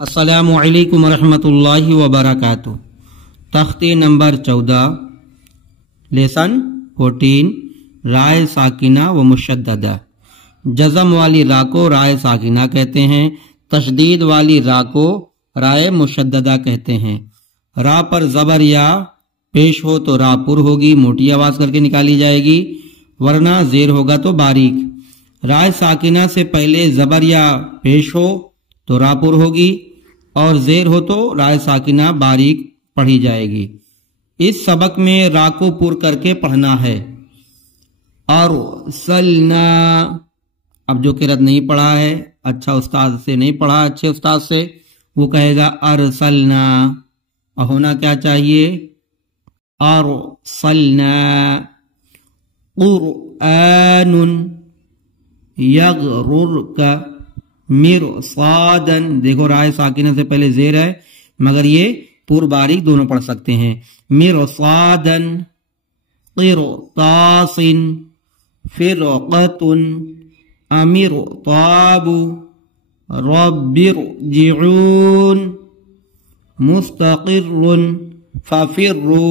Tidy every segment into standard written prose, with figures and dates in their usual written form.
अस्सलामु अलैकुम रहमतुल्लाहि व बरकातुहू। तख्ती नंबर 14 लेसन 14 राय साकिना व मुशद्ददा। जज़म वाली रा को राय साकिना कहते हैं, तशदीद वाली रा को राय मुशद्ददा कहते हैं। रा पर ज़बर या पेश हो तो रा पुर होगी, मोटी आवाज करके निकाली जाएगी, वरना ज़ेर होगा तो बारीक। राय साकिना से पहले ज़बर या पेश हो तो रा पुर होगी और ज़ेर हो तो राय साकिना बारीक पढ़ी जाएगी। इस सबक में रा को पुर करके पढ़ना है। और सलना, अब जो किरत नहीं पढ़ा है, अच्छा उस्ताद से नहीं पढ़ा, अच्छे उस्ताद से, वो कहेगा अरसलना। और होना क्या चाहिए? अरसलना क़ुरआनुन यग़रुरका मिरसादन। देखो राय साकिना से पहले ज़ेर है, मगर ये पूर बारीक दोनों पढ़ सकते हैं। मिरसादन क़िरतासिन फ़िरक़तुन अमिरताबु रब्बिरजिऊन मुस्तक़िर्रुन फ़फ़िर्रू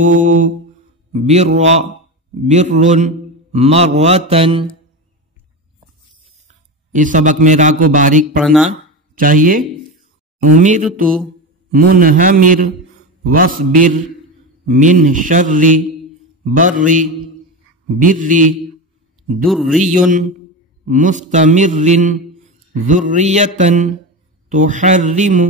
बिर्रा बिर्रुन मर्वतन। इस सबक में रा को बारीक पढ़ना चाहिए। उमिर तो मुनहमिर वस्बिर मिन शर्रि बर्रि बिर्रि दुर्रियुन मुस्तमिर्रिन ज़ुर्रियतन तुहर्रिमु